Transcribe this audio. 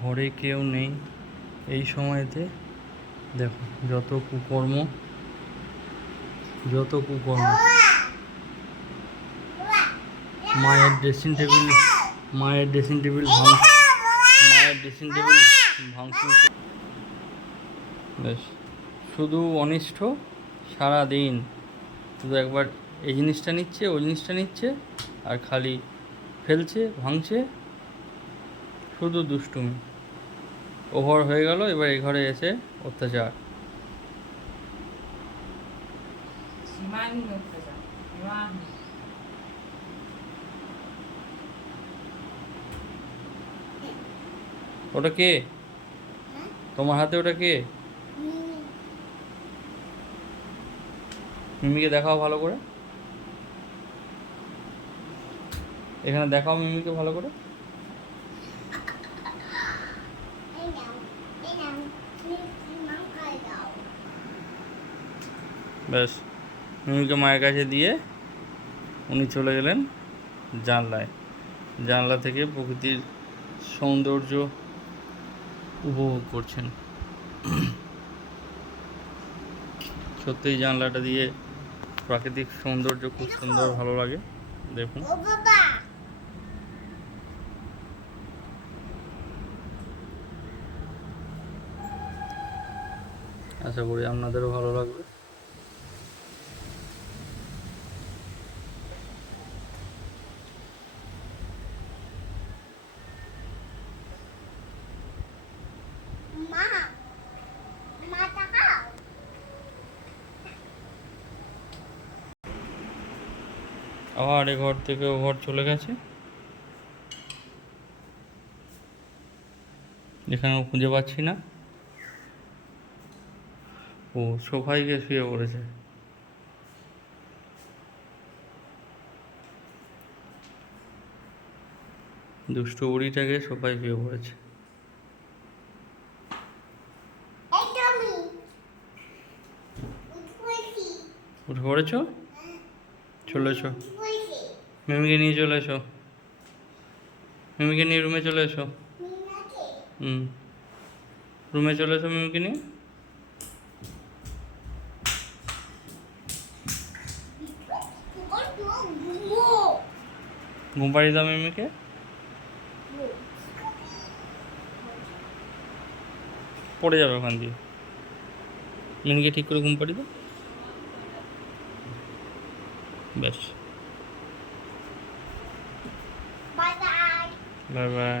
ঘরে কেউ নেই এই সময়তে। দেখো যত কুকর্ম, মায়ের ড্রেসিং টেবিল ভাঙচুর। বেশ, শুধু অনিষ্ট সারা দিন, শুধু একবার এই জিনিসটা নিচ্ছে, ওই জিনিসটা নিচ্ছে, আর খালি ফেলছে, ভাঙছে, শুধু দুষ্টুমি। ওভার হয়ে গেল, এবার এই ঘরে এসে অত্যাচার। ওটা কে? তোমার হাতে ওটা কে? মিমিকে দেখাও ভালো করে, এখানে দেখাও মিমিকে ভালো করে। ব্যাস, মিমিকে মায়ের কাছে দিয়ে উনি চলে গেলেন জানলায়। জানলা থেকে প্রকৃতির সৌন্দর্য উপভোগ করছেন। সত্যিই জানলাটা দিয়ে প্রাকৃতিক সৌন্দর্য খুব সুন্দর, ভালো লাগে। দেখুন, আশা করি আপনাদেরও ভালো লাগবে। আবার এ ঘর থেকে ও ঘর চলে গেছে, এখানেও খুঁজে পাচ্ছি না। ও সোফায় গিয়ে শুয়ে পড়েছে। দুষ্ট বুড়িটাকে সোফায় শুয়ে পড়েছে। উঠে পড়েছ? চলে এসো, মিমিকে নিয়ে চলে এসো, মিমিকে নিয়ে রুমে চলে এসো। রুমে চলে এসো মিমিকে নিয়ে। ঘুম পাড়িয়ে দাও মিমিকে। পড়ে যাবে ওখান দিয়ে। মিমিকে ঠিক করে ঘুম পাড়িয়ে দাও। ব্যাস, বাই বাই।